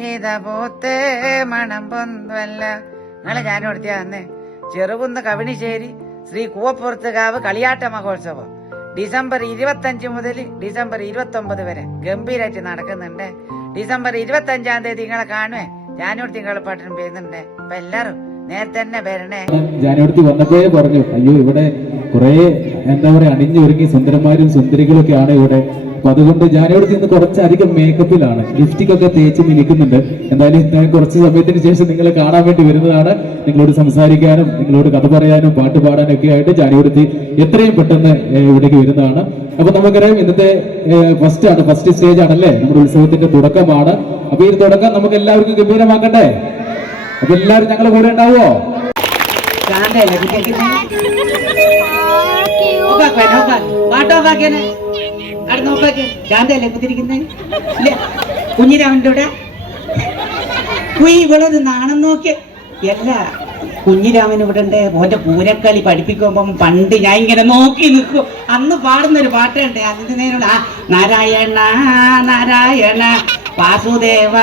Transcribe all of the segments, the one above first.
ചെയ്ത പോത്ത് മണം പൊന്നുവല്ല. നാളെ ഞാൻ എടുത്തിയാ അന്ന് ചെറുകുന്ന് കവിണിശ്ശേരി ശ്രീ കൂവപ്പുറത്തുകാവ് കളിയാട്ട മഹോത്സവം. ഡിസംബർ ഇരുപത്തഞ്ച് മുതൽ ഡിസംബർ ഇരുപത്തി ഒമ്പത് വരെ ഗംഭീരായിട്ട് നടക്കുന്നുണ്ട്. ഡിസംബർ ഇരുപത്തി അഞ്ചാം തീയതി നിങ്ങളെ കാണുവേ. ഞാനൊരു തിങ്കളെ പാട്ടിനും ചെയ്യുന്നുണ്ട് അപ്പൊ എല്ലാരും നേരത്തെ തന്നെ വരണേ. ജാനുവർത്തി വന്നപ്പോഴേ പറഞ്ഞു അയ്യോ ഇവിടെ കുറെ എന്താ പറയാ അണിഞ്ഞൊരുങ്ങി സുന്ദരന്മാരും സുന്ദരികളൊക്കെയാണ് ഇവിടെ. അപ്പൊ അതുകൊണ്ട് ഞാനിവിടെ ചെന്ന് കുറച്ചധികം മേക്കപ്പിലാണ് ലിഫ്റ്റിക്കൊക്കെ തേച്ച് നിൽക്കുന്നുണ്ട് എന്തായാലും ഞാൻ കുറച്ച് സമയത്തിന് ശേഷം നിങ്ങളെ കാണാൻ വേണ്ടി വരുന്നതാണ് നിങ്ങളോട് സംസാരിക്കാനും നിങ്ങളോട് കഥ പറയാനും പാട്ട് പാടാനും ഒക്കെ ആയിട്ട് ജാനിവിടുത്തി എത്രയും പെട്ടെന്ന് ഇവിടേക്ക് വരുന്നതാണ് അപ്പൊ നമുക്കറിയാം ഇന്നത്തെ ഫസ്റ്റ് ആണ് ഫസ്റ്റ് സ്റ്റേജ് ആണല്ലേ നമ്മുടെ ഉത്സവത്തിന്റെ തുടക്കമാണ് അപ്പൊ ഈ തുടക്കം നമുക്ക് എല്ലാവർക്കും ഗംഭീരമാക്കട്ടെ അപ്പൊ എല്ലാവരും ഞങ്ങളുടെ കൂടെ ഉണ്ടാവുമോ പാട്ടോ കാക്കേനെ. അവിടെ? ഇല്ലേ? കുയ് ഇവളൊരു നാണം നോക്കി. അല്ല കുഞ്ഞിരാമൻ ഇവിടെ ഉണ്ട്. ഓന്റെ പൂരക്കളി പഠിപ്പിക്കുമ്പം പണ്ട് ഞാൻ ഇങ്ങനെ നോക്കി നിൽക്കും. അന്ന് പാടുന്നൊരു പാട്ടുണ്ട് അതിന്റെ നേരം ആ നാരായണ നാരായണ വാസുദേവ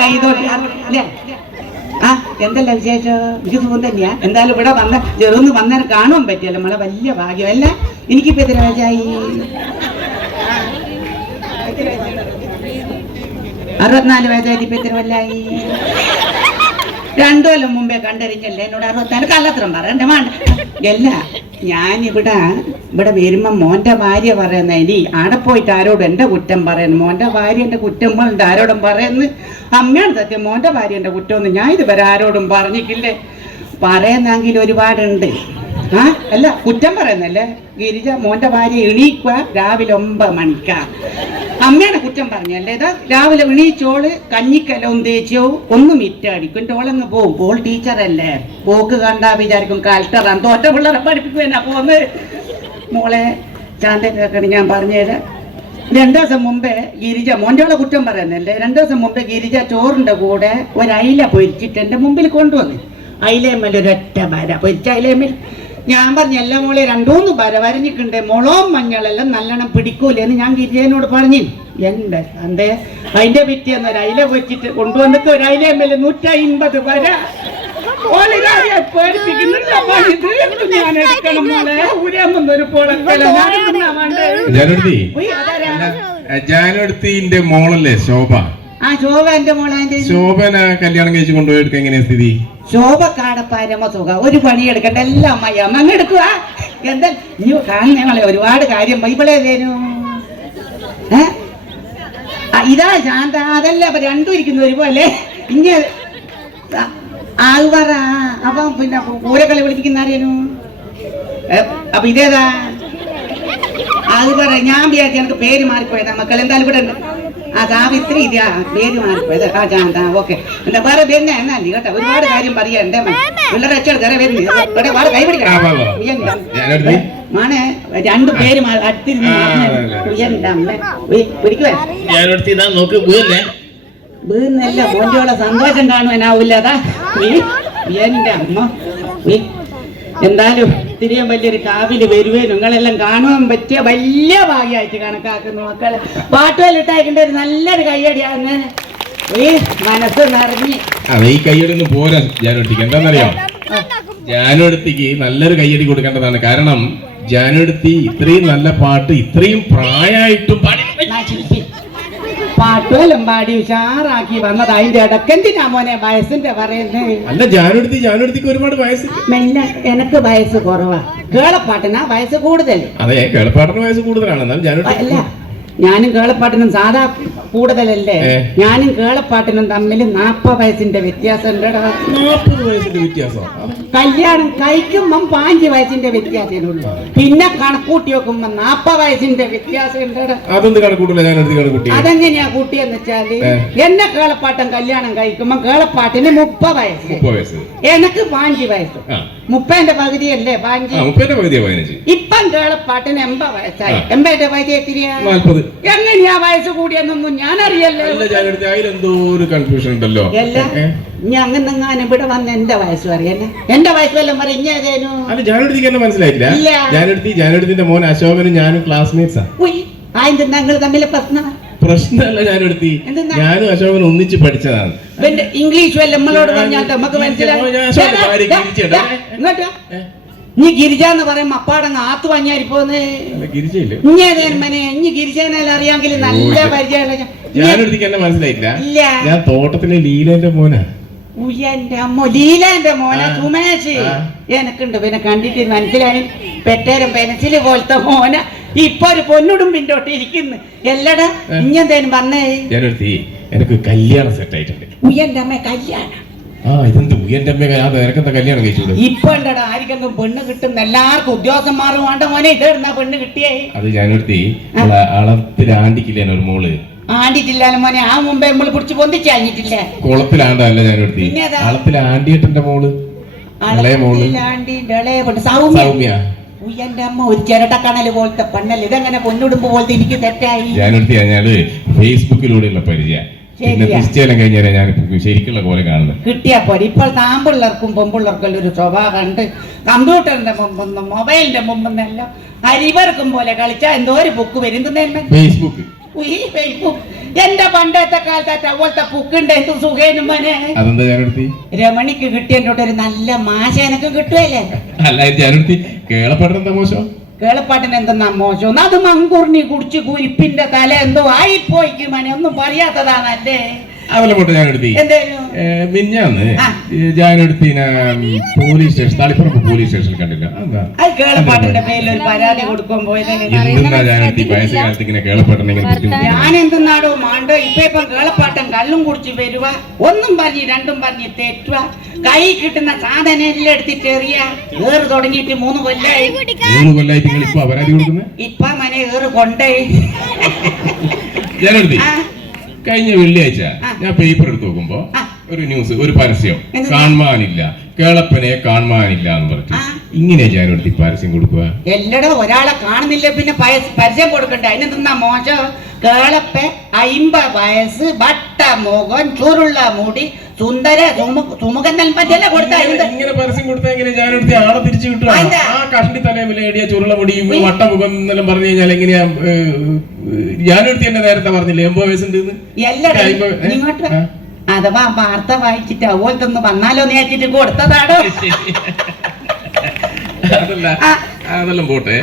കൈതൊട്ടി അല്ലേ ആ എന്തല്ല വിശേഷം? എനിക്ക് സുഖം തന്നെയാ. എന്തായാലും ഇവിടെ വന്ന ചെറുന്ന് വന്നേരം കാണുവാൻ പറ്റിയല്ലോ. നമ്മളെ വലിയ ഭാഗ്യമല്ല എനിക്കിപ്പോ എത്ര വയസ്സായി? അറുപത്തിനാല് വയസ്സായിട്ട് ഇപ്പൊ രണ്ടു കൊല്ലം മുമ്പേ കണ്ടിരിക്കല്ലേ എന്നോട് അറുപത്തിനാല് കള്ളത്രം പറയണ്ട വേണ്ട അല്ല ഞാനിവിടെ ഇവിടെ വരുമ്പോ മോന്റെ ഭാര്യ പറയുന്ന ഇനി ആടെ പോയിട്ട് ആരോടും എന്റെ കുറ്റം പറയുന്നു മോന്റെ ഭാര്യ എന്റെ കുറ്റം കൊണ്ട് ആരോടും പറയുന്നു അമ്മയാണ് സത്യം മോന്റെ ഭാര്യ എന്റെ കുറ്റമൊന്നും ഞാൻ ഇതുവരെ ആരോടും പറഞ്ഞിട്ടില്ലേ? പറയുന്നെങ്കിൽ ഒരുപാടുണ്ട്. ആ അല്ല കുറ്റം പറയുന്നല്ലേ? ഗിരിജ മോന്റെ ഭാര്യ എണീക്കുക രാവിലെ ഒമ്പത് മണിക്കാ. അമ്മയാണ് കുറ്റം പറഞ്ഞല്ലേ ഇതാ രാവിലെ എണീച്ചോൾ കഞ്ഞിക്കലവും തേച്ചോ ഒന്നും ഇറ്റടിക്കും എന്റെ ഓളങ്ങ് പോവും. പോൾ ടീച്ചറല്ലേ? പോക്ക് കണ്ടാ വിചാരിക്കും കാൽട്ടറാൻ തോറ്റ പിള്ളേരെ പഠിപ്പിക്കും എന്നാ പോന്ന് മോളെ ചാന്ത കേൾക്കണ ഞാൻ പറഞ്ഞുതരാം രണ്ടു ദിവസം മുമ്പേ ഗിരിജ മോന്റെ കുറ്റം പറയുന്നല്ലേ രണ്ടു ദിവസം മുമ്പേ ഗിരിജ ചോറിന്റെ കൂടെ ഒരു അയില പൊരിച്ചിട്ട് എന്റെ മുമ്പിൽ കൊണ്ടുവന്നു. അയിലേമ്മൽ ഒരൊറ്റ മര പൊരിച്ച അയിലേമ്മൽ ഞാൻ പറഞ്ഞു എല്ലാ മോളെ രണ്ടൂന്ന് വര വരഞ്ഞിട്ടുണ്ട് മുളവും മഞ്ഞളെല്ലാം നല്ലോണം പിടിക്കൂലെന്ന് ഞാൻ ഗിരിജനോട് പറഞ്ഞു. എന്റെ അന്തേ അതിന്റെ പിറ്റേന്ന് ഒരു അയില വെച്ചിട്ട് കൊണ്ടുവന്നിട്ട് ഒരു അയിലേമ്മൽ നൂറ്റമ്പത് വര. ഞാനെടുത്തി മോളല്ലേ ശോഭ? ശോഭ എന്റെ മോളെ ശോഭന കല്യാണം കഴിച്ച് കൊണ്ടുപോയെടുക്ക എങ്ങനെയാ സ്ഥിതി? ശോഭ കാടപ്പാരമ സുഖ. ഒരു പണി എടുക്കണ്ട എല്ലാം അമ്മ അങ്ങ് എടുക്കുക എന്താ നീ കാണുന്നങ്ങളെ ഒരുപാട് കാര്യം. ബൈബിളേ തരൂ ഇതാ ശാന്ത അതല്ല അപ്പൊ രണ്ടും ഇരിക്കുന്നു ഒരുപോലെ. ഇങ്ങ ആൾ പറ അപ്പൊ പിന്നെ പൂരക്കളി വിളിക്കുന്ന ആരേനു? അപ്പൊ ഇതേതാ? അത് ഞാൻ വിചാരിച്ചു എനിക്ക് പേര് മാറിപ്പോയതാ. മക്കൾ എന്തായാലും ഇവിടെ ഉണ്ട്. ആ സാവിത്രി ഇതാ പേര് മാറിപ്പോയത് ആ ശാന്ത ഓക്കെ. എന്താ വേറെ വരുന്ന? എന്നല്ല കേട്ടോ ഒരുപാട് കാര്യം പറയാ എന്റെ പിള്ളേരെ അച്ഛൻ കയറി വരുന്നു ഇവിടെ വേറെ കൈ ആ, വാ, വാ. ഞാനെടുത്ത്. മാണെ രണ്ട് പേര് പിടിക്കുവേ. വീന്നല്ല മോന്റെയോടെ സന്തോഷം കാണുവാനാവൂല അതാ. എന്റെ അമ്മ. എന്തായാലും ഇത്തിരിയും വലിയൊരു കാവിൽ വരുവേ? നിങ്ങളെല്ലാം കാണുവാൻ പറ്റിയ വലിയ ഭാഗ്യമായിട്ട് കണക്കാക്കുന്നു മക്കളെ. പാട്ടുകളിട്ടയക്കേണ്ട ഒരു നല്ലൊരു കയ്യടിയാണ് ഉയ്, മനസ്സ് നിറഞ്ഞ്. ഈ കയ്യടി പോരാ ജാനോട്ടിക്ക് എന്താണെന്നറിയാം? ജാനോടുത്തിക്ക് നല്ലൊരു കയ്യടി കൊടുക്കേണ്ടതാണ്. കാരണം ജാനോടുത്തി ഇത്രയും നല്ല പാട്ട് ഇത്രയും പ്രായമായിട്ടും പാട്ടുമെല്ലാം പാടി ഉഷാറാക്കി വന്നത് അതിന്റെ ഇടക്കെന്തിനാ മോനെ വയസ്സിന്റെ പറയുന്നത് അല്ല ജാനുവടുത്തി ജാനുവടുത്തിക്ക് ഒരുപാട് വയസ്സ് മെല്ലെ എനക്ക് വയസ്സ് കുറവാ. കേളപ്പാട്ടിനാ വയസ്സ് കൂടുതൽ അതെ കേളപ്പാട്ടിന് വയസ്സ് കൂടുതലാണ്. അല്ല ഞാനും കേളപ്പാട്ടിനും സാധാ കൂടുതലല്ലേ. ഞാനും കേളപ്പാട്ടിനും തമ്മിൽ നാപ്പത് വയസ്സിന്റെ വ്യത്യാസം. നാൽപ്പത് വയസ്സിന്റെ വ്യത്യാസം. കല്യാണം കഴിക്കുമ്പം പാഞ്ച് വയസ്സിന്റെ വ്യത്യാസമേ ഉള്ളൂ. പിന്നെ കണക്കൂട്ടി വെക്കുമ്പോ നാപ്പത് വയസ്സിന്റെ വ്യത്യാസം ഉണ്ടെടാ. അതൊന്ന് കണക്കൂട്ടില്ല ജാനുവടുത്തി കണക്കൂട്ടി? അതെങ്ങനെയാ കൂട്ടിയെന്ന് വെച്ചാൽ. എന്നെ കേളപ്പാട്ടം കല്യാണം കഴിക്കുമ്പോ കേളപ്പാട്ടിന് മുപ്പത് വയസ്സ്. വയസ്സ്. എനക്ക് പാഞ്ച് വയസ്സ്. മുപ്പതിന്റെ പകുതിയല്ലേ പാഞ്ച്? മുപ്പതിന്റെ പകുതിയാ പതിനഞ്ച്. ഇപ്പം കേളപ്പാട്ടിന് എൺപത് വയസ്സായി. എൺപതിന്റെ പകുതി എത്തിരിയാ നാൽപ്പത്. എങ്ങനെയാ വയസ്സ് കൂടിയെന്നൊന്നും ഞാൻ അറിയല്ലോ അതിലെന്തോ ഒരു കൺഫ്യൂഷൻ ഉണ്ടല്ലോ. അല്ല? ഇനി അങ്ങനെങ്ങാനും ഇവിടെ വന്ന് എന്റെ വയസ്സ് പറയല്ലേ എന്റെ വയസ്സ് വല്ലതും അല്ല എന്നെ ഇല്ല. ജാനുവടുത്തി ജാനുവടുത്തിന്റെ മോൻ അശോകനും ഞാനും ക്ലാസ്മേറ്റ്സാ ഉയ് ഞങ്ങൾ തമ്മിലെ പ്രശ്ന പ്രശ്നമല്ല ഞാൻ എന്തെന്നാ? ഞാനും അശോകനും ഒന്നിച്ച് പഠിച്ചതാണ്. ഇവന്റെ ഇംഗ്ലീഷ് വല്ല നമ്മളോട് പറഞ്ഞാൽ നമുക്ക് മനസ്സിലാവും ഞാൻ. ഇങ്ങോട്ടോ നീ ഗിരിജ എന്ന് പറയുമ്പോ അപ്പാടങ്ങ് ആത്തു വാങ്ങിയാരിപ്പോന്ന് അല്ല, ഗിരിജയില്ലേ? ഇഞ്ഞ മനെ ഇഞ്ഞ് ഗിരിജനെല്ലാം അറിയാമെങ്കിൽ നല്ല പരിചയമുള്ള ജാനുവടുത്തിക്ക് എന്നെ മനസ്സിലായില്ല ഞാൻ തോട്ടത്തിലെ ലീലേന്റെ മോനാ. ഉയ്യന്റെ അമ്മ ലീലാന്റെ മോനെ. സുമേഷ് എനക്കുണ്ട് പിന്നെ കണ്ടിട്ട് മനസ്സിലായി. പെട്ടേരം പെനച്ചിൽ പോലത്തെ മോന. ഇപ്പൊ ഒരു പൊന്നുടും പിന്നോട്ട് ഇരിക്കുന്നു. എല്ലടാ ഇഞ്ഞെന്തേനും വന്നേ? ഞാനൊരു എനിക്ക് കല്യാണം സെറ്റ് ആയിട്ടുണ്ട്. ഉയ്യന്റെ അമ്മ കല്യാണം. ആ ഇതെന്ത് എന്റെ അമ്മ ഞാൻ എനക്കെന്താ കല്യാണം കഴിച്ചൂടെ ഇപ്പൊ എന്താടാ ആർക്കെങ്കിലും പെണ്ണ് കിട്ടുന്ന എല്ലാവർക്കും ഉദ്യോഗസ്ഥന്മാരും വേണ്ട മോനെ ഇതെടുന്ന പെണ്ണ് കിട്ടിയേ. അത് ജാനുവടുത്തി അളത്തിൽ ആണ്ടിക്കില്ലേ ഒരു മോൾ. ആണ്ടിട്ടില്ലാലും മോനെ ആ മുമ്പേ നമ്മൾ പിടിച്ച് പൊന്തിച്ചാഞ്ഞിട്ടില്ല കുളത്തിലാണ്ടല്ല ജാനുവടുത്തി പിന്നേതാ? അളത്തിൽ ആണ്ടിയേട്ടന്റെ മോൾ? ഇളയ മോൾ. സൗമ്യ. ഉയ്യന്റെ അമ്മ ഒരു ചിരട്ടക്കണൽ പോലത്തെ പെണ്ണല്ലേ? ഇതെങ്ങനെ പൊന്നുടുമ്പ് പോലത്തെ എനിക്ക് തെറ്റായി? ഫേസ്ബുക്കിലൂടെയുള്ള പരിചയം. പിന്നെ. നിശ്ചയം കഴിഞ്ഞാൽ ഞാൻ ശരിക്കുള്ള പോലെ കാണുന്നത്. കിട്ടിയാ പോലെ ഇപ്പോൾ താമ്പിള്ളർക്കും പെമ്പിള്ളേർക്കും ഒരു സ്വഭാവം സ്വഭാവമുണ്ട് കമ്പ്യൂട്ടറിന്റെ മുമ്പെന്നും മൊബൈലിന്റെ മുമ്പെന്നെല്ലാം അരിവർക്കും പോലെ കളിച്ചാ എന്തോ ഒരു ബുക്ക് വരുന്നതന്നെ ഫേസ്ബുക്ക് എന്റെ പണ്ടത്തെ കാലത്തെ അവളത്തെ ബുക്കുണ്ട് എന്ത് സുഖേനും മോനെ? രമണിക്ക് കിട്ടിയ ഒരു നല്ല മാശ എനക്ക് കിട്ടുവല്ലേ? അല്ല ജാനുവടുത്തി മോശം? കേളപ്പാട്ടിന് എന്തെന്നാ മോശം? അത് മങ്കൂറിനി കുടിച്ച് കുരിപ്പിന്റെ തല എന്തോ ആയിപ്പോയിക്കും ഒന്നും പറയാത്തതാണല്ലേ? അവലെ പോട്ട് ഞാൻ എടുത്തി മിഞ്ഞാന്ന് ഞാൻ എടുത്തി പോലീസ് സ്റ്റേഷൻ തളിപ്പുറം പോലീസ് സ്റ്റേഷനിൽ കണ്ടില്ല. അതെന്താ? അത് കേളപ്പാട്ടിന്റെ പേരിൽ ഒരു പരാതി കൊടുക്കാൻ പോയത് എന്തെന്നാ ജാനുവടുത്തി വയസ്സുകാലത്ത് ഇങ്ങനെ കേളപ്പാട്ടം ഞാൻ എന്തെന്നാടോ മാണ്ടോ? ഇപ്പൊ ഇപ്പൊ കേളപ്പാട്ടം കള്ളും കുടിച്ച് വരുക ഒന്നും പറഞ്ഞ് രണ്ടും പറഞ്ഞ് തെറ്റുക കൈ കിട്ടുന്ന സാധനം എല്ലാം എടുത്തിട്ട് എറിയ ഏറ് തുടങ്ങിയിട്ട് മൂന്ന് കൊല്ലായി. മൂന്ന് കൊല്ലായിട്ട് നിങ്ങൾ ഇപ്പൊ പരാതി കൊടുക്കുന്നത് ഇപ്പൊ മനെ ഏറ് കൊണ്ടേ. ജാനുവടുത്തി ആ, കഴിഞ്ഞ വെള്ളിയാഴ്ച. ഞാൻ പേപ്പർ എടുത്ത് നോക്കുമ്പോ ഒരു ന്യൂസ് ഒരു പരസ്യം? കാണുവാനില്ല കേളപ്പനെ കാണുവാനില്ല എന്ന് പറഞ്ഞു. ഇങ്ങനെ ജാനുവടുത്തി പരസ്യം കൊടുക്കുക? എല്ലടോ ഒരാളെ കാണുന്നില്ല പിന്നെ പരസ്യം കൊടുക്കണ്ട. അതിന് തിന്ന മോശം? കേളപ്പ അയിമ്പ വയസ്സ് വട്ട മുഖം ചുരുള്ള മുടി സുന്ദര സുമു- സുമുഖൻ പറ്റല്ല കൊടുത്ത ഇങ്ങനെ- പരസ്യം കൊടുത്താൽ ഇങ്ങനെ ജാനുവടുത്തി ആളെ തിരിച്ചു കിട്ടുക ആ കഷണ്ടി തലയിൽ ഏടിയ ചുരുള മുടിയും വട്ടമുഖം എന്നെല്ലാം പറഞ്ഞു കഴിഞ്ഞാൽ എങ്ങനെയാ ജാനുവടുത്തി എന്നെ നേരത്തെ പറഞ്ഞില്ലേ എൺപത് വയസ്സുണ്ട്. അഥവാ വാർത്ത വായിച്ചിട്ട് അതുപോലത്തെ ഒന്ന് വന്നാലോ നേച്ചിട്ട് കൊടുത്തതാടോ? അതല്ല അതെല്ലാം പോട്ടെ.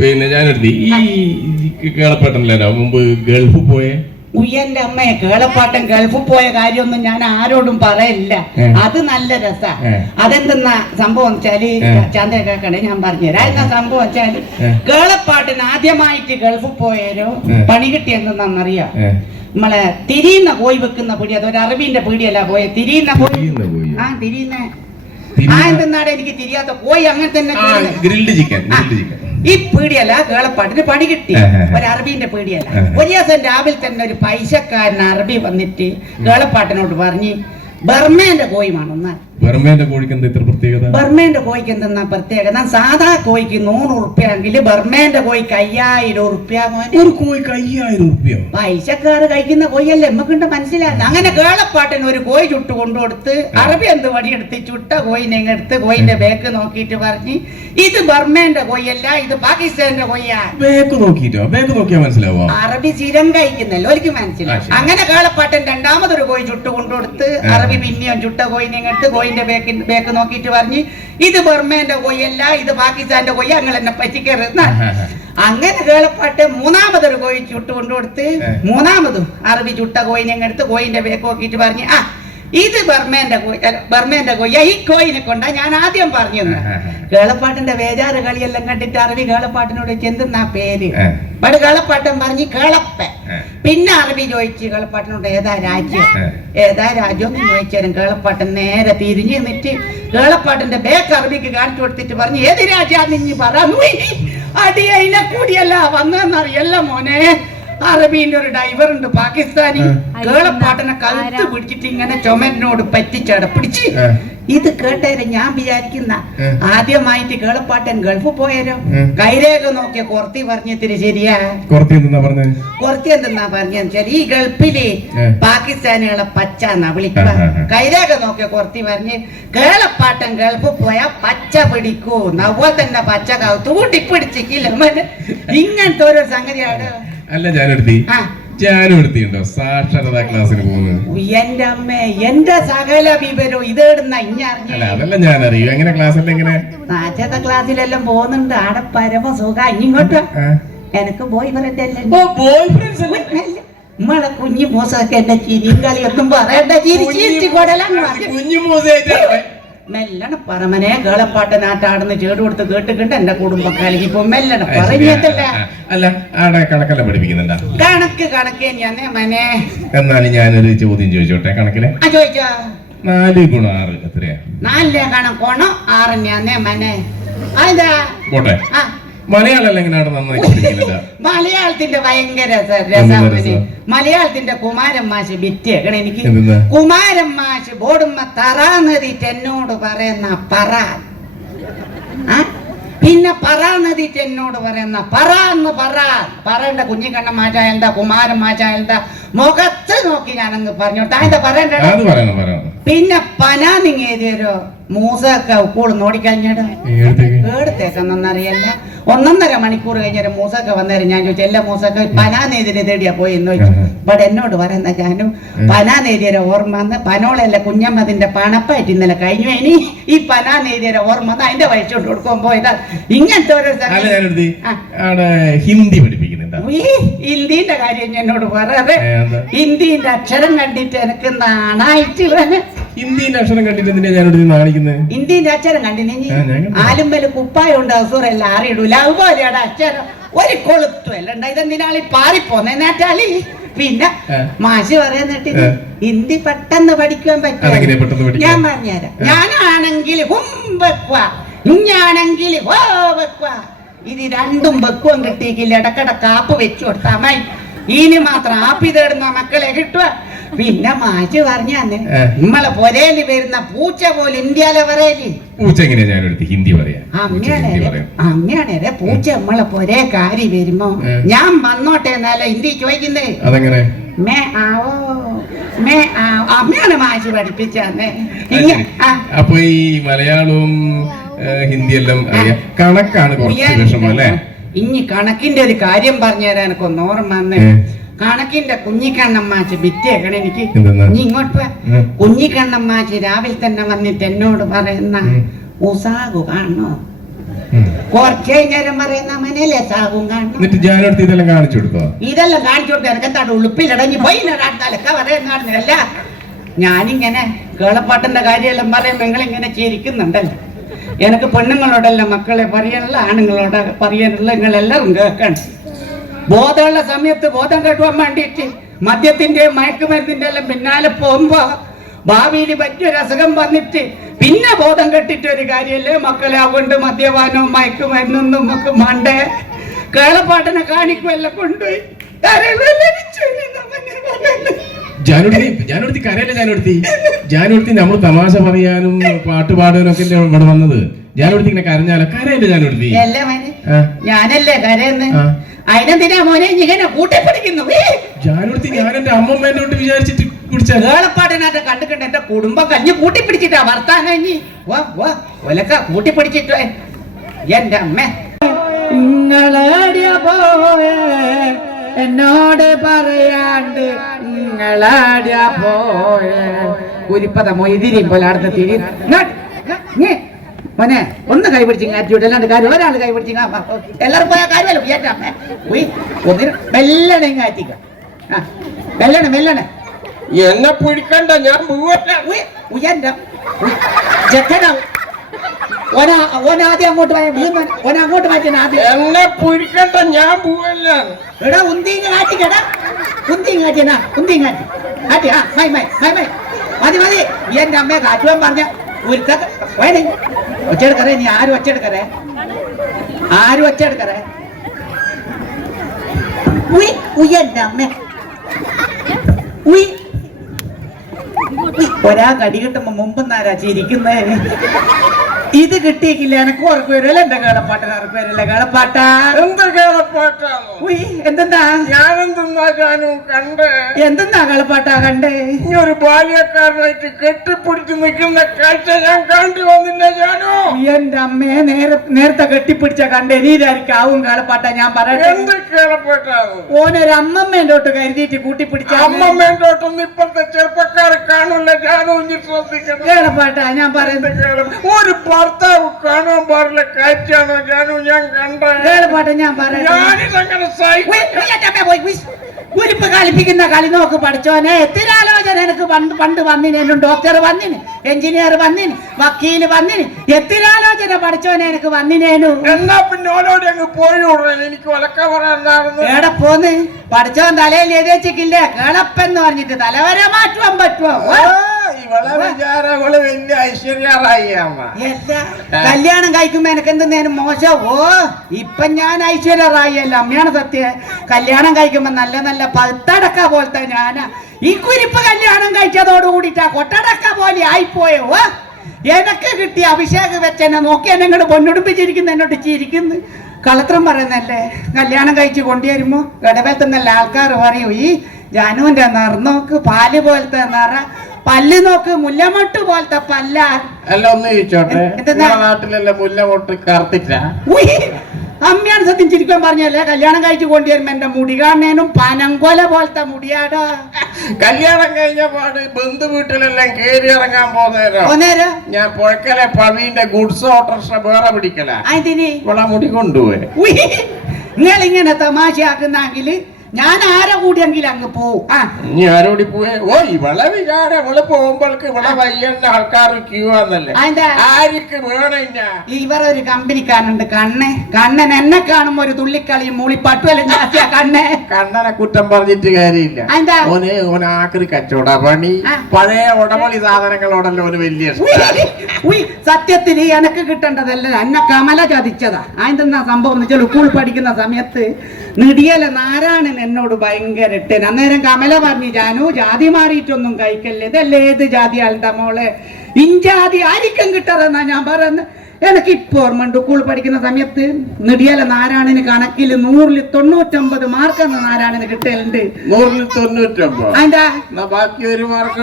പിന്നെ ഞാനെടുത്തി ഈ കേളപ്പാട്ടല്ലേ? മുമ്പ് ഗൾഫ് പോയേ? ഉയ്യന്റെ അമ്മയെ കേളപ്പാട്ടം ഗൾഫ് പോയ കാര്യമൊന്നും ഞാൻ ആരോടും പറയില്ല അത് നല്ല രസാ. അതെന്തെന്ന സംഭവം വെച്ചാൽ. ചാന്ത കേക്കണേ ഞാൻ പറഞ്ഞുതരാം. എന്താ സംഭവം വെച്ചാൽ. കേളപ്പാട്ടിന് ആദ്യമായിട്ട് ഗൾഫ് പോയാലോ പണി കിട്ടിയെന്തെന്നറിയാം ഏ. നമ്മളെ തിരിയുന്ന കോഴി വെക്കുന്ന പൊടി അതൊരു അറബിന്റെ പീടിയല്ല പോയ. തിരിയുന്ന പോയി? ആ തിരിയുന്ന- ആ എനിക്ക് തിരിയാത്ത പോയി അങ്ങനെ തന്നെ ഗ്രിൽഡ് ചിക്കൻ ഗ്രിൽഡ് ചിക്കൻ. ഈ പീടിയല്ല കേളപ്പാട്ടിന് പണി കിട്ടി. ഒരു അറബീന്റെ പീടിയല്ല. ഒരു ദിവസം രാവിലെ തന്നെ ഒരു പൈസക്കാരൻ അറബി വന്നിട്ട് കേളപ്പാട്ടിനോട് പറഞ്ഞ് ബർമേന്റെ കോയിമാണ് വേണമെന്നാൽ ബർമേന്റെ കോഴിക്ക് എന്താ ഇത്ര പ്രത്യേകത? ബർമേന്റെ കോഴിക്ക് എന്തെന്നാ പ്രത്യേകത? സാധാ കോഴിക്ക് നൂറ് ഉറുപ്പ്യാണെങ്കിൽ ബർമേന്റെ കോഴിക്ക് അയ്യായിരം ഉറുപ്പ്യ മോനെ. ഒരു കോഴിക്ക് അയ്യായിരം റുപ്യോ. പൈസക്കാര് കഴിക്കുന്ന കോഴിയല്ലേ? നമ്മക്കുണ്ട് മനസ്സിലാകുന്ന അങ്ങനെ കേളപ്പാട്ടിന് ഒരു കോഴി ചുട്ട് കൊണ്ടുകൊടുത്ത് അറബി എന്ത് പണിയെടുത്ത് ചുട്ട കോയിനെ എടുത്ത് കോയിന്റെ ബേക്ക് നോക്കിയിട്ട് പറഞ്ഞ് ഇത് ബർമേന്റെ കോഴിയല്ല ഇത് പാകിസ്ഥാന്റെ കോഴിയാ. ബേക്ക് നോക്കിയിട്ടോ? ബേക്ക് നോക്കിയാ മനസ്സിലാവോ അറബി ചിരം കഴിക്കുന്നല്ലോ എനിക്ക് മനസ്സിലായി അങ്ങനെ കേളപ്പാട്ടൻ രണ്ടാമതൊരു കോഴി ചുട്ട് കൊണ്ടുകൊടുത്ത്. അറബി പിന്നെയും ചുട്ട കോയിനെ എടുത്ത് എടുത്ത് കോഴിന്റെ ബേക്ക് ബേക്ക് നോക്കിയിട്ട് പറഞ്ഞ് ഇത് ബർമേന്റെ കൊയ്യല്ല ഇത് പാകിസ്ഥാന്റെ കൊയ്യ അങ്ങൾ എന്നെ പറ്റിക്കരുന്ന അങ്ങനെ കേളപ്പാട്ട് മൂന്നാമതൊരു കോഴി ചുട്ട് കൊണ്ടുകൊടുത്ത്. മൂന്നാമതും അറബി ചുട്ട കോയിനെ എടുത്ത് കോയിന്റെ ബേക്ക് നോക്കിയിട്ട് പറഞ്ഞ് ആ ഇത് ബർമേന്റെ ബർമേന്റെ കൊയ്യ ഈ കോയിനെ കൊണ്ടാ ഞാൻ ആദ്യം പറഞ്ഞു കേളപ്പാട്ടിന്റെ വേജാറ് കളിയെല്ലാം കണ്ടിട്ട് അറബി കേളപ്പാട്ടിനോട് ചെന്തെന്നാ പേര്. പണ്ട് കേളപ്പാട്ടൻ പറഞ്ഞ് കേളപ്പൻ. പിന്നെ അറബി ചോദിച്ചു കേളപ്പാട്ടിനോട് ഏതാ രാജ്യം? ഏതാ രാജ്യം എന്ന് ചോദിച്ചാലും കേളപ്പാട്ടൻ നേരെ തിരിഞ്ഞു നിന്നിട്ട് കേളപ്പാട്ടിന്റെ ബേക്ക് അറബിക്ക് കാണിച്ചു കൊടുത്തിട്ട് പറഞ്ഞു ഏത് രാജ്യാന്ന് ഇനി പറഞ്ഞു അടി കൂടിയല്ല വന്നെന്നറിയല്ല മോനെ. അറബീന്റെ ഒരു ഡൈവർ ഉണ്ട് പാകിസ്ഥാനി. കേളപ്പാട്ടനെ കഴുത്ത് പിടിച്ചിട്ട് ഇങ്ങനെ ചുമരിനോട് പറ്റിച്ചട. പിടിച്ച്. ഇത് കേട്ടേരെ ഞാൻ വിചാരിക്കുന്ന ആദ്യമായിട്ട് കേളപ്പാട്ടൻ ഗൾഫ് പോയാലോ. കൈരേഖ നോക്കിയ കൊറത്തി പറഞ്ഞിത്തിരി ശരിയാ? കൊറത്തി എന്തെന്നാ പറഞ്ഞത് കുറത്തി എന്തെന്നാ പറഞ്ഞു വെച്ചാൽ ഈ ഗൾഫിൽ പാകിസ്ഥാനികളെ പച്ച എന്നാ വിളിക്കുക. കൈരേഖ നോക്കിയ കൊറത്തി പറഞ്ഞ് കേളപ്പാട്ടൻ ഗൾഫ് പോയാ പച്ച പിടിക്കൂ. നവ്വ തന്നെ പച്ച കൗത്ത് കൂട്ടി പിടിച്ചില്ല ഇങ്ങനത്തെ ഓരോ സംഗതിയാണ് അല്ല ജാനുടുത്തി ഉണ്ടോ സാക്ഷരതാ ക്ലാസ്സിന് പോകുന്നത്. എന്റെ അമ്മ എന്റെ സകല വിവരവും അല്ല അതെല്ലാം ഞാൻ അറിയൂ എങ്ങനെ ക്ലാസ് എല്ലാം എങ്ങനെ? സാക്ഷരത ക്ലാസ്സിലെല്ലാം പോകുന്നുണ്ട്. ആടെ പരമ സുഖ. ഇങ്ങോട്ട്? എനക്ക് ബോയ് ഫ്രണ്ട് അല്ലേ? നമ്മളെ കുഞ്ഞു മൂസൊക്കെ എന്റെ ചിരിയും കളി ഒന്നും പറയണ്ട. ചിരി ചിരിച്ചു പറഞ്ഞു. കുഞ്ഞു മൂസയായിട്ട് മെല്ലണ പറമനെ കേളപ്പാട്ട് നാട്ടാടുന്ന് ചേട് കൊടുത്ത് കേട്ടിട്ടുണ്ട് എന്റെ കുടുംബക്കാലിക്ക് ഇപ്പൊ മെല്ലണ പറഞ്ഞിട്ടില്ല. അല്ല ആടെ കണക്കല്ല പഠിപ്പിക്കുന്നുണ്ടാ? കണക്ക് കണക്കേ ഞാൻ മനെ. എന്നാലും ഞാനൊരു ചോദ്യം ചോദിച്ചോട്ടെ കണക്കിലെ? ആ ചോദിച്ചോ. നാല് ഗുണം ആറ് എത്രയാ? നാലിലെ കണക്കോണോ ആറിഞ്ഞാന്നേ മനെ. അതാ പോട്ടെ. ആ മലയാളം എങ്ങനെയാണ് നന്നായി മലയാളത്തിന്റെ ഭയങ്കര മലയാളത്തിന്റെ കുമാരൻ മാഷ് ബിറ്റേക്കണ എനിക്ക്? കുമാരൻ മാഷ് ബോർഡുമ്മ തറാന്നതിട്ട് എന്നോട് പറയുന്ന പറ? പിന്നെ നദി എന്നോട് പറയുന്ന പറ എന്ന് പറ. പറയണ്ട കുഞ്ഞിക്കണ്ണ എന്താ? കുമാരൻ എന്താ? മുഖത്ത് നോക്കി ഞാനങ്ങ് പറഞ്ഞു താഴെ പറയണ്ട പിന്നെ പനാനിങ് ഏതൊരു മൂസൊക്കെ ഉപ്പോളും നോടിക്കഴിഞ്ഞിട്ട് എടുത്തേക്കെന്നറിയല്ല ഒന്നൊന്നര മണിക്കൂർ കഴിഞ്ഞൊരു മൂസൊക്കെ വന്നേരം ഞാൻ ചോദിച്ചു എല്ലാ മൂസൊക്കെ പനാനേതിരെ തേടിയാ പോയി എന്ന് ചോദിച്ചു ഇവിടെ എന്നോട് പറയുന്ന ഞാനും പനാനേതിയുടെ ഓർമ്മ വന്ന് പനോളല്ല കുഞ്ഞമ്മതിന്റെ പണപ്പായിട്ട് ഇന്നലെ കഴിഞ്ഞു. ഇനി ഈ പനാനേതിയുടെ ഓർമ്മ വന്ന് അതിന്റെ വഴിച്ചോട്ട് കൊടുക്കാൻ പോയതാ. ഇങ്ങനത്തെ ഓരോ ഹിന്ദി പഠിപ്പിക്കുന്നുണ്ടാ ഹിന്ദിന്റെ കാര്യം എന്നോട് പറയാതെ ഹിന്ദിന്റെ അക്ഷരം കണ്ടിട്ട് എനിക്ക് നാണായിട്ട് ഹിന്ദിന്റെ അക്ഷരം കണ്ടിട്ട് ഞാൻ ഞാനോട് നാണിക്കുന്നത്? ഇന്ത്യൻ അക്ഷരം കണ്ടിനി ആ, കുപ്പായ. ആലുമ്പൽ കുപ്പായുണ്ട് അസുറല്ല അറിയിടൂല. അതുപോലെയാണ് അക്ഷരം. ഒരു കൊളുത്തുമല്ല ഉണ്ട് ഇതെന്തിനാളി പാറിപ്പോന്നെ? നേറ്റാളി. പിന്നെ മാഷി പറയുന്നിട്ട്. ഹിന്ദി പെട്ടെന്ന് പഠിക്കാൻ പറ്റും? ഞാൻ പറഞ്ഞുതരാം. ഞാനാണെങ്കിൽ ഹും വെക്കുക ഇഞ്ഞാണെങ്കിൽ ഹോ വെക്കുക ഇത് രണ്ടും വെക്കുവാൻ കിട്ടിയെങ്കിൽ ഇടക്കിടക്ക് ആപ്പ് വെച്ചു കൊടുത്താ മതി. ഇനി മാത്രം ആപ്പ് തേടുന്ന മക്കളെ കിട്ടുക പിന്നെ മാറ്റി പറഞ്ഞാന്ന് ആ. നമ്മളെ പൊരേൽ വരുന്ന പൂച്ച പോലെ ഇന്ത്യയിലെ പറയൽ പൂച്ച എങ്ങനെയാ ഞാനെടുത്ത് ഹിന്ദി പറയാ അങ്ങനെ ഹിന്ദി പറയാം പൂച്ച നമ്മളെ പോലെ കാര്യ വരുമ്പോ ഏ. ഞാൻ വന്നോട്ടെ എന്നാലേ ഹിന്ദി ചോദിക്കുന്നേ. അതെങ്ങനെ? മേ ആവോ മേ ആവോ അമ്മയാണ് മാഷി പഠിപ്പിച്ചേ അത് ശരി. അപ്പൊ ഈ മലയാളവും ഏഹ്, ഹിന്ദിയെല്ലാം അറിയാം കണക്കാണ് കുറച്ച് വിഷമം അല്ലേ? ഇനി കണക്കിന്റെ ഒരു കാര്യം പറഞ്ഞു തരാൻ എനിക്കൊന്ന് ഓർമ്മ വന്നേ. ഏ. കണക്കിന്റെ കുഞ്ഞിക്കണ്ണമ്മാച്ച് വിറ്റേക്കണേ ബിറ്റേക്കണേ എനിക്ക്? നീ ഇങ്ങോട്ട് കുഞ്ഞിക്കണ്ണമ്മാച്ച്. രാവിലെ തന്നെ വന്നിട്ട് എന്നോട് പറയുന്ന ഉസാകു കാണോ. കുറച്ച് നേരം പറയുന്ന മനല്ലേ സാകും കാണണം. എന്നിട്ട് ഞാനടുത്ത് ഇതെല്ലാം കാണിച്ചു കൊടുത്തോ? ഇതെല്ലാം കാണിച്ചു കൊടുത്ത് എനിക്ക് ഉളുപ്പിലടങ്ങി പോയി തലക്ക പറയുന്നല്ല ഞാനിങ്ങനെ കേളപ്പാട്ടിന്റെ കാര്യമെല്ലാം പറയും നിങ്ങളിങ്ങനെ ചിരിക്കുന്നുണ്ടല്ലോ. എനിക്ക് പെണ്ണുങ്ങളോടല്ല മക്കളെ പറയാനുള്ള ആണുങ്ങളോട് പറയാനുള്ള നിങ്ങളെല്ലാവരും കേൾക്കണം. ബോധമുള്ള സമയത്ത് ബോധം കെട്ടുവാൻ വേണ്ടിയിട്ട് മദ്യത്തിന്റെയും മയക്കുമരുന്നിന്റെ എല്ലാം പിന്നാലെ പോകുമ്പോ ഭാവിയിൽ പറ്റിയൊരു അസുഖം വന്നിട്ട് പിന്നെ ബോധം കെട്ടിട്ട് ഒരു കാര്യമല്ലേ? മക്കളെ അതുകൊണ്ട് മദ്യപാനവും മയക്കുമരുന്നും നമുക്ക് മണ്ടേ. കേളപ്പാട്ടിനെ കാണിക്കുമല്ല കൊണ്ടുപോയി. ജാനുടുത്തി കരയല്ലേ ജാനുടുത്തി? ജാനുടുത്തി നമ്മൾ തമാശ പറയാനും പാട്ട് പാടാനും ഒക്കെ ഇവിടെ വന്നത്? ജാനുടുത്തി ഇങ്ങനെ കരഞ്ഞാലോ? കരയല്ലേ ജാനുടുത്തി. ഞാനല്ലേ കരയെന്ന്. അതിനെന്തിനാ മോനെ? ഇങ്ങനെ കൂട്ടിപ്പിടിക്കുന്നു ഏ? ജാനുടുത്തി ഞാൻ എന്റെ അമ്മമ്മേന്റെ തൊട്ട് വിചാരിച്ചിട്ട് കുടിച്ചാൽ കേളപ്പാടിനായിട്ട് കണ്ടിട്ടുണ്ട്. എന്റെ കുടുംബം കഞ്ഞി കൂട്ടിപ്പിടിച്ചിട്ടാ വർത്താനം കഞ്ഞി വാ വാ. ഒലക്ക കൂട്ടിപ്പിടിച്ചിട്ട് എന്റെ അമ്മ. നിങ്ങളാടിയ പോയ. എന്നോട് പറയാണ്ട് നിങ്ങളാടിയ പോയ. കുരിപ്പത മൊയ്തിരിയും പോലെ അടുത്ത തിരി. മോനെ ഒന്ന് കൈ ആറ്റിറ്റ്യൂഡ് അല്ലാണ്ട് കാര്യം ഒരാൾ കൈ പിടിച്ച് എല്ലാവരും പോയാൽ കാര്യമല്ലോ വിചാരിച്ച അമ്മേ. ഉയ് ഒന്നിന് മെല്ലണേ ആ മെല്ലണേ മെല്ലണേ. എന്നെ പിടിക്കണ്ട ഞാൻ പോവല്ല ഉയ്, ഉയന്റെ ഉയ്, ചെക്കനാ. ഓനാ ഓനാദ്യം അങ്ങോട്ട് പോയ ഭീമൻ ഓന അങ്ങോട്ട് മാറ്റിന ആദ്യം. എന്നെ പിടിക്കണ്ട ഞാൻ പോവല്ല എടാ ഉന്തിങ് കാറ്റിക്കടാ ഉന്തിങ് കാറ്റിനാ ഉന്തിങ് കാറ്റി കാറ്റി ആ മൈ മൈ മൈ മൈ മതി മതി. എന്റെ അമ്മയെ കാറ്റുവാൻ പറഞ്ഞ ഒരു വേണേ. ഒച്ചെടുക്കറേ നീ ആരും ഒച്ചെടുക്കറേ ആരും ഒച്ചെടുക്കറേ ഉയ് ഉയ് എന്റെ അമ്മ. ഉയ്, ഒരാ കടി കിട്ടുമ്പോ മുമ്പ് നാരാ ചിരിക്കുന്നേ? ഇത് കിട്ടിയിട്ടില്ല എനക്ക് ഉറപ്പ് വരുമല്ലോ എന്റെ കേളപ്പാട്ട് ഉറപ്പ് വരില്ല കേളപ്പാട്ട? എന്ത് കേളപ്പാട്ടാണോ? ഉയ് എന്തെന്നാ? ഞാനെന്തെന്നാ ജാനു കണ്ട്? എന്തെന്നാ കേളപ്പാട്ടാ കണ്ടേ? ഈ ഒരു ബാല്യക്കാരനായിട്ട് കെട്ടിപ്പിടിച്ച് നിൽക്കുന്ന കാഴ്ച ഞാൻ കണ്ടു വന്നില്ല എന്റെ അമ്മയെ നേരെ നേരത്തെ കെട്ടിപ്പിടിച്ച കണ്ടേ നീരായിരിക്കും ആവും കേളപ്പാട്ട ഞാൻ പറയട്ടെ. എന്ത് കേളപ്പാട്ടാവും ഓനൊരു അമ്മമ്മേന്റെ തൊട്ട് കരുതിയിട്ട് കൂട്ടിപ്പിടിച്ച അമ്മമ്മേണ്ടോട്ടൊന്നും ഇപ്പോഴത്തെ ചെറുപ്പക്കാരെ ഇനി ശ്രദ്ധിക്കണം കേളപ്പാട്ട ഞാൻ പറയുന്നത്. ഒരു ഭർത്താവ് കാണാൻ പാടില്ല കാറ്റാണോ ജാനു ഞാൻ കണ്ട കേളപ്പാട്ടാ ഞാൻ പറയാം ഞാനിതങ്ങനെ സഹിക്കും. ഉരുപ്പ് കളിപ്പിക്കുന്ന കളി നോക്ക് പഠിച്ചോനെ എത്തിരി ആലോചന എനിക്ക് പണ്ട് പണ്ട് വന്നിന് ഡോക്ടർ വന്നിന് എഞ്ചിനീയർ വന്നിന് വക്കീൽ വന്നിന് എത്തിരാലോചന പഠിച്ചോനെ എനിക്ക് വന്നിനേനു. എന്നാ പിന്നെ ഓലോടി അങ്ങ് എനിക്ക് എവിടെ പോന്ന് പഠിച്ചോൻ തലയിൽ എഴുതിച്ചിട്ടില്ലേ കിളപ്പെന്ന് പറഞ്ഞിട്ട് തലവരെ മാറ്റുവാൻ പറ്റുമോ വലിയ ഐശ്വര്യറായി അമ്മ കല്യാണം കഴിക്കുമ്പോ എനിക്ക് എന്ത് മോശം? ഓ ഇപ്പൊ ഞാൻ ഐശ്വര്യ റായി അല്ല അമ്മയാണ് സത്യം. കല്യാണം കഴിക്കുമ്പോ നല്ല നല്ല പത്തടക്ക പോലത്തെ ഞാനാ. ഈ കുരിപ്പ് കല്യാണം കഴിച്ചതോട് കൂടിട്ടാ കൊട്ടടക്ക പോലെ ആയിപ്പോയോ? എനക്ക് കിട്ടിയ അഭിഷേക് വെച്ച് എന്നെ നോക്കി എന്നെ ഇങ്ങോട്ട് പൊന്നുടുപ്പിച്ചിരിക്കുന്നു എന്നോട് ചിരിക്കുന്നു. കളത്രം പറയുന്നല്ലേ കല്യാണം കഴിച്ച് കൊണ്ടുവരുമ്പോ ഇടവേത്തുന്നല്ല ആൾക്കാർ പറയൂ ഈ ജാനുവിന്റെ നിറന്നോക്ക് പാൽ പോലത്തെ നിറ. പല്ല് നോക്ക് മുല്ലമൊട്ട് പോലത്തെ പല്ല. അല്ല ഒന്ന് ചോദിച്ചോട്ടെ? നാട്ടിലല്ല നിങ്ങളെ നാട്ടിലല്ലേ മുല്ല പൊട്ട് അമ്മയാണ് സത്യം ചിരിക്കാൻ പറഞ്ഞല്ലേ കല്യാണം കഴിച്ചു കൊണ്ടുവരുമ്പോ എന്റെ മുടി കാണേനും പനങ്കൊല പോലത്തെ മുടിയാടോ. കല്യാണം കഴിഞ്ഞ പാട് ബന്ധു വീട്ടിലെല്ലാം കേറി ഇറങ്ങാൻ ഒന്നേരോ ഞാൻ പുഴക്കലെ പവിന്റെ ഗുഡ്സ് ഓട്ടർഷ വേറെ പിടിക്കല. അതിന് മുടി കൊണ്ടുപോയി. നിങ്ങൾ ഇങ്ങനെ തമാശയാക്കുന്നെങ്കിൽ ഞാൻ ആരെ കൂടിയെങ്കിൽ അങ്ങ് പോവും. ആ. ഇനി ആരോടി പോയി ഓ ഇവളെ വിചാരം ഇവൾ പോകുമ്പോൾക്ക് ഇവളെ വയ്യണ്ട ആൾക്കാർ ക്യൂ ആന്നല്ലേ. അതെന്താ? ആർക്ക് വേണില്ല ഇവരൊരു കമ്പനിക്കാരുണ്ട് കണ്ണേ. കണ്ണൻ എന്നെ കാണുമ്പോ ഒരു തുള്ളിക്കളിയും മൂളിപ്പട്ടുവെല്ലാം ജാസ്തിയാ കണ്ണേ. കണ്ണനെ കുറ്റം പറഞ്ഞിട്ട് കാര്യമില്ല. അതെന്താ? ഓന് ഓന് ആക്രി കച്ചവട പണി. ആ. പഴയ ഉടമളി സാധനങ്ങളോടല്ലോ ഓന് വലിയ ഉയ്, ഇഷ്ടം ഉയ്, സത്യത്തിൽ എനക്ക് കിട്ടേണ്ടതല്ല എന്നെ കമല ചതിച്ചതാ. അതിന്റെ സംഭവം എന്ന് വെച്ചാൽ സ്കൂൾ പഠിക്കുന്ന സമയത്ത് നിടിയല നാരായണൻ എന്നോട് ഭയങ്കര ഇട്ടൻ അന്നേരം കമല പറഞ്ഞു ജാനു ജാതി മാറിയിട്ടൊന്നും കഴിക്കല്ലേ? ഇതല്ലേ ഏത് ജാതി ആളുടെ മോളെ? ഇഞ്ചാതി ആയിരിക്കും കിട്ടാതെന്നാ ഞാൻ പറയുന്നത് എനിക്ക് ഇപ്പോൾ ഓർമ്മയുണ്ട് സ്കൂൾ പഠിക്കുന്ന സമയത്ത് നെടിയാല നാരായണന് കണക്കിൽ നൂറിൽ തൊണ്ണൂറ്റൊമ്പത് എന്ന നാരായണന് കിട്ടലുണ്ട്. നൂറിൽ തൊണ്ണൂറ്റൊമ്പത്. അതിന്റെ എന്നാ ബാക്കി ഒരു മാർക്ക്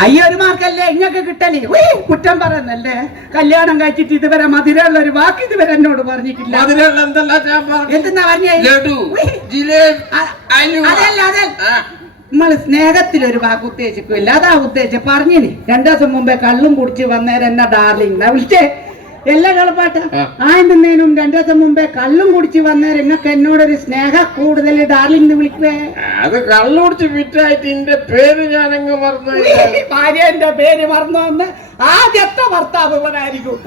അയ്യോ ഒരു മാർക്കല്ലേ ഇങ്ങക്ക് കിട്ടലേ. ഉയ്, കുറ്റം പറയുന്നല്ലേ? കല്യാണം കഴിച്ചിട്ട് ഇതുവരെ മധുരമുള്ള ഒരു വാക്ക് ഇതുവരെ എന്നോട് പറഞ്ഞിട്ടില്ല. മധുരമുള്ള എന്തെല്ലാം ഞാൻ പറഞ്ഞു? എന്തെന്നാ പറഞ്ഞേ? ലഡു ഉയ്. ജിലേബി അ- അലുവ. അതല്ല അതല്ല. നമ്മൾ സ്നേഹത്തിൽ ഒരു വാക്ക് ഉദ്ദേശിക്കില്ല അതാ ഉദ്ദേശിച്ച പറഞ്ഞിനി. രണ്ടു ദിവസം മുമ്പേ കള്ളും കുടിച്ച് വന്നേരം എന്നാ ഡാർലിംഗ് വിളിച്ചേ. എല്ലാ കളപ്പാട്ട? ആ. ആ എന്തിനേനും രണ്ടു ദിവസം മുമ്പേ കള്ളും കുടിച്ച് വന്നേരം നിങ്ങൾക്ക് എന്നോടൊരു സ്നേഹ കൂടുതൽ ഡാർലിംഗ് വിളിക്കേ അത് കള്ളു കുടിച്ച് ഫിറ്റായിട്ട് എന്റെ പേര് ഞാനങ്ങ് മറന്നു. ഭാര്യ എന്റെ പേര് മറന്നു വന്ന് ആദ്യത്തെ ഭർത്താവ് ഇവനായിരിക്കും.